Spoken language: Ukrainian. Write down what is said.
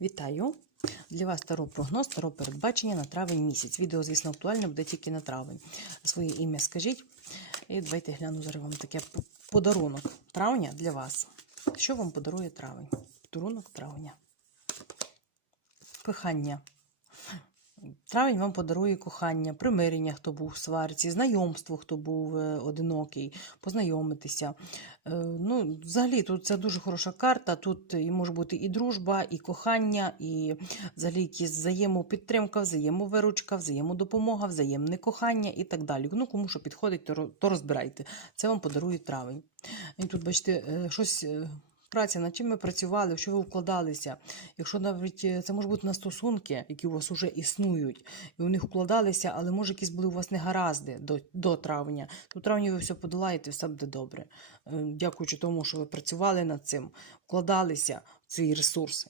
Вітаю! Для вас таро прогноз, таро передбачення на травень місяць. Відео, звісно, актуальне буде тільки на травень. Своє ім'я скажіть. І давайте гляну зараз вам таке подарунок травня для вас. Що вам подарує травень? Подарунок травня. Кохання. Травень вам подарує кохання, примирення, хто був в сварці, знайомство, хто був е, одинокий, познайомитися. Е, Ну, взагалі, тут це дуже хороша карта. Тут і може бути і дружба, і кохання, і взагалі якісь взаємопідтримка, взаємовиручка, взаємодопомога, взаємне кохання і так далі. Ну, кому що підходить, то, розбирайте. Це вам подарує травень. І тут, бачите, е, щось. Праця, над чим ми працювали, що ви вкладалися. Якщо навіть е, це може бути на стосунки, які у вас вже існують, і у них вкладалися, але може якісь були у вас негаразди до, до травня, то в травні ви все подолаєте, все буде добре. Е, Дякуючи тому, що ви працювали над цим, вкладалися в цей ресурс.